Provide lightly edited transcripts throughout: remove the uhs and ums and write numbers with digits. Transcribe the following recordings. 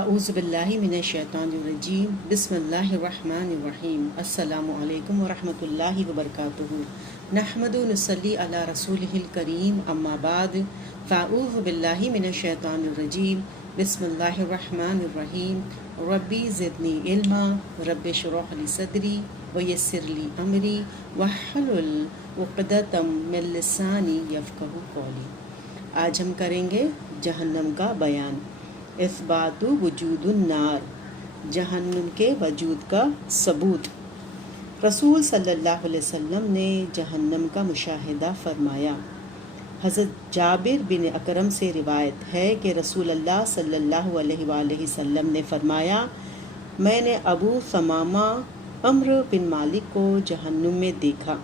اعوذ باللہ من الشیطان الرجیم بسم اللہ الرحمن الرحیم السلام علیکم ورحمۃ اللہ وبرکاتہ نحمد و نصلی علی رسولہ الکریم اما بعد فاعوذ باللہ من الشیطان الرجیم بسم اللہ الرحمن الرحیم ربی زدنی علما رب اشرح لی صدری ویسر لی امری واحلل عقدۃ من لسانی یفقہوا قولی۔ آج ہم کریں گے جہنم کا بیان۔ اثبات وجود النار، جہنم کے وجود کا ثبوت۔ رسول صلی اللہ علیہ وسلم نے جہنم کا مشاہدہ فرمایا۔ حضرت جابر بن اکرم سے روایت ہے کہ رسول اللہ صلی اللہ علیہ وآلہ وسلم نے فرمایا، میں نے ابو ثمامہ عمرو بن مالک کو جہنم میں دیکھا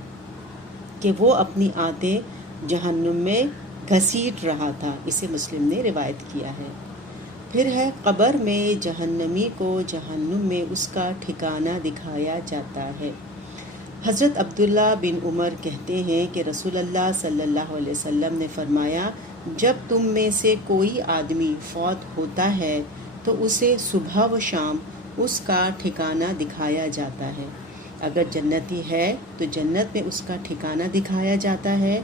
کہ وہ اپنی آنتیں جہنم میں گھسیٹ رہا تھا۔ اسے مسلم نے روایت کیا ہے۔ پھر ہے قبر میں جہنمی کو جہنم میں اس کا ٹھکانہ دکھایا جاتا ہے۔ حضرت عبداللہ بن عمر کہتے ہیں کہ رسول اللہ صلی اللہ علیہ وسلم نے فرمایا، جب تم میں سے کوئی آدمی فوت ہوتا ہے تو اسے صبح و شام اس کا ٹھکانہ دکھایا جاتا ہے۔ اگر جنتی ہے تو جنت میں اس کا ٹھکانہ دکھایا جاتا ہے،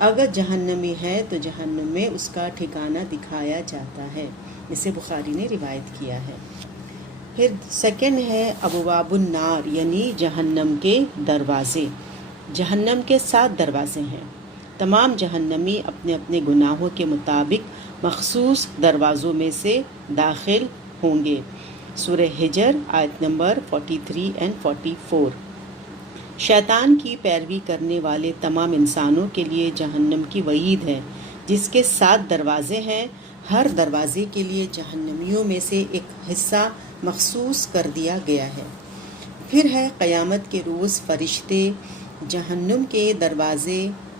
اگر جہنمی ہے تو جہنم میں اس کا ٹھکانہ دکھایا جاتا ہے۔ اسے بخاری نے روایت کیا ہے۔ پھر سیکنڈ ہے ابواب النار، یعنی جہنم کے دروازے۔ جہنم کے 7 دروازے ہیں۔ تمام جہنمی اپنے اپنے گناہوں کے مطابق مخصوص دروازوں میں سے داخل ہوں گے۔ سورہ حجر آیت نمبر 43 اور 44۔ شیطان کی پیروی کرنے والے تمام انسانوں کے لیے جہنم کی وعید ہے، جس کے 7 دروازے ہیں۔ ہر دروازے کے لیے جہنمیوں میں سے ایک حصہ مخصوص کر دیا گیا ہے۔ پھر ہے قیامت کے روز فرشتے جہنم کے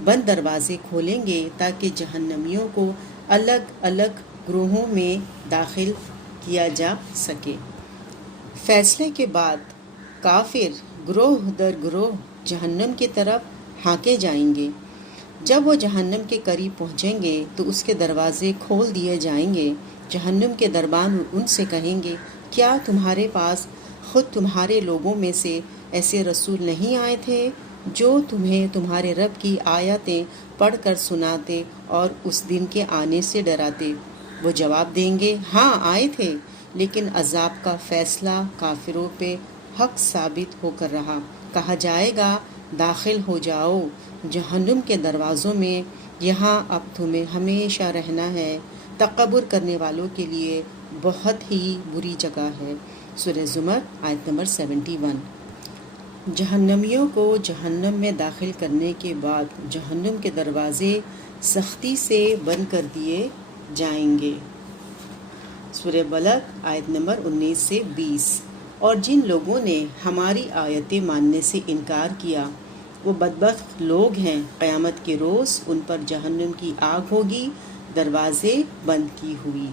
بند دروازے کھولیں گے تاکہ جہنمیوں کو الگ الگ گروہوں میں داخل کیا جا سکے۔ فیصلے کے بعد کافر گروہ در گروہ جہنم کی طرف ہانکے جائیں گے۔ جب وہ جہنم کے قریب پہنچیں گے تو اس کے دروازے کھول دیے جائیں گے۔ جہنم کے دربان ان سے کہیں گے، کیا تمہارے پاس خود تمہارے لوگوں میں سے ایسے رسول نہیں آئے تھے جو تمہیں تمہارے رب کی آیتیں پڑھ کر سناتے اور اس دن کے آنے سے ڈراتے؟ وہ جواب دیں گے، ہاں آئے تھے، لیکن عذاب کا فیصلہ کافروں پہ حق ثابت ہو کر رہا۔ کہا جائے گا، داخل ہو جاؤ جہنم کے دروازوں میں، یہاں اب تمہیں ہمیشہ رہنا ہے۔ تکبر کرنے والوں کے لیے بہت ہی بری جگہ ہے۔ سورہ زمر آیت نمبر 71۔ جہنمیوں کو جہنم میں داخل کرنے کے بعد جہنم کے دروازے سختی سے بند کر دیے جائیں گے۔ سورہ بلد آیت نمبر 19 سے 20۔ اور جن لوگوں نے ہماری آیتیں ماننے سے انکار کیا وہ بدبخت لوگ ہیں۔ قیامت کے روز ان پر جہنم کی آگ ہوگی، دروازے بند کی ہوئی۔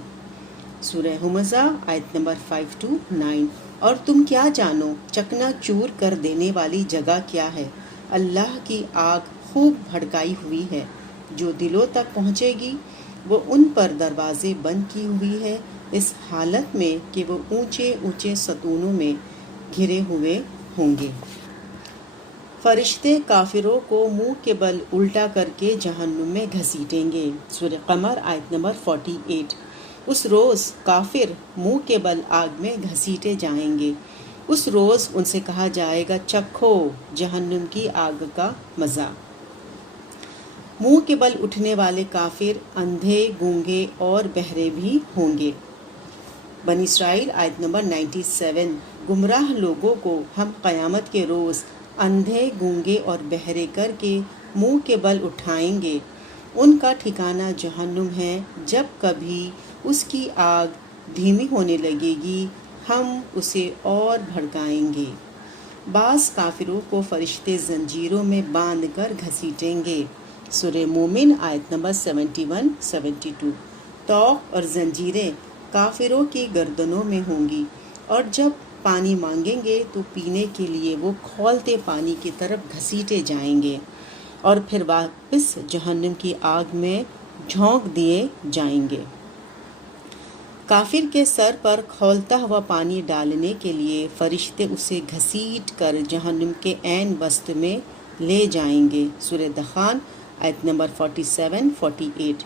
سورہ ہمزہ آیت نمبر 5 to 9۔ اور تم کیا جانو چکنا چور کر دینے والی جگہ کیا ہے؟ اللہ کی آگ خوب بھڑکائی ہوئی ہے، جو دلوں تک پہنچے گی۔ وہ ان پر دروازے بند کی ہوئی ہے، اس حالت میں کہ وہ اونچے اونچے ستونوں میں گھرے ہوئے ہوں گے۔ فرشتے کافروں کو منہ کے بل الٹا کر کے جہنم میں گھسیٹیں گے۔ سورہ قمر آیت نمبر 48۔ اس روز کافر منہ کے بل آگ میں گھسیٹے جائیں گے۔ اس روز ان سے کہا جائے گا، چکھو جہنم کی آگ کا مزہ۔ منہ کے بل اٹھنے والے کافر اندھے، گونگے اور بہرے بھی ہوں گے۔ بنی اسرائیل آیت نمبر 97۔ گمراہ لوگوں کو ہم قیامت کے روز اندھے، گونگے اور بہرے کر کے منہ کے بل اٹھائیں گے۔ ان کا ٹھکانہ جہنم ہے، جب کبھی اس کی آگ دھیمی ہونے لگے گی ہم اسے اور بھڑکائیں گے۔ بعض کافروں کو فرشتے زنجیروں میں باندھ کر گھسیٹیں گے۔ سورہ مومن آیت نمبر 71-72۔ طوق اور زنجیریں کافروں کی گردنوں میں ہوں گی، اور جب پانی مانگیں گے تو پینے کے لیے وہ کھولتے پانی کی طرف گھسیٹے جائیں گے، اور پھر واپس جہنم کی آگ میں جھونک دیے جائیں گے۔ کافر کے سر پر کھولتا ہوا پانی ڈالنے کے لیے فرشتے اسے گھسیٹ کر جہنم کے عین وسط میں لے جائیں گے۔ سورہ دخان آیت نمبر 47-48۔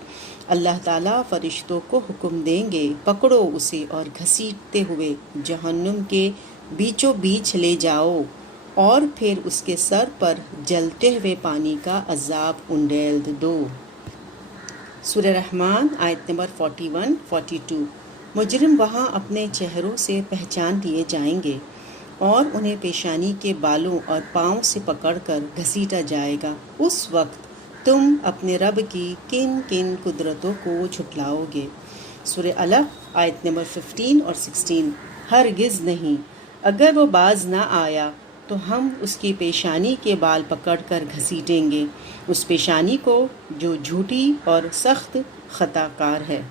اللہ تعالیٰ فرشتوں کو حکم دیں گے، پکڑو اسے اور گھسیٹتے ہوئے جہنم کے بیچوں بیچ لے جاؤ، اور پھر اس کے سر پر جلتے ہوئے پانی کا عذاب انڈیل دو۔ سورہ رحمان آیت نمبر 41-42۔ مجرم وہاں اپنے چہروں سے پہچان لیے جائیں گے اور انہیں پیشانی کے بالوں اور پاؤں سے پکڑ کر گھسیٹا جائے گا۔ اس وقت تم اپنے رب کی کن کن قدرتوں کو جھٹلاؤ گے۔ سورہ علق آیت نمبر 15 اور 16۔ ہرگز نہیں، اگر وہ باز نہ آیا تو ہم اس کی پیشانی کے بال پکڑ کر گھسیٹیں گے، اس پیشانی کو جو جھوٹی اور سخت خطا کار ہے۔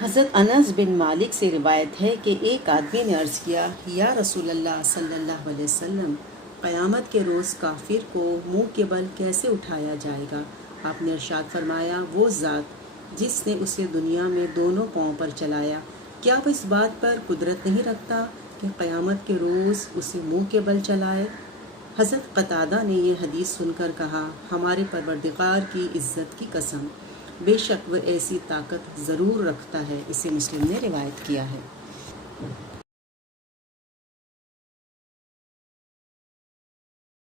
حضرت انس بن مالک سے روایت ہے کہ ایک آدمی نے عرض کیا، یا رسول اللہ صلی اللہ علیہ وسلم، قیامت کے روز کافر کو منہ کے بل کیسے اٹھایا جائے گا؟ آپ نے ارشاد فرمایا، وہ ذات جس نے اسے دنیا میں دونوں پاؤں پر چلایا، کیا وہ اس بات پر قدرت نہیں رکھتا کہ قیامت کے روز اسے منہ کے بل چلائے؟ حضرت قتادہ نے یہ حدیث سن کر کہا، ہمارے پروردگار کی عزت کی قسم، بے شک وہ ایسی طاقت ضرور رکھتا ہے۔ اسے مسلم نے روایت کیا ہے۔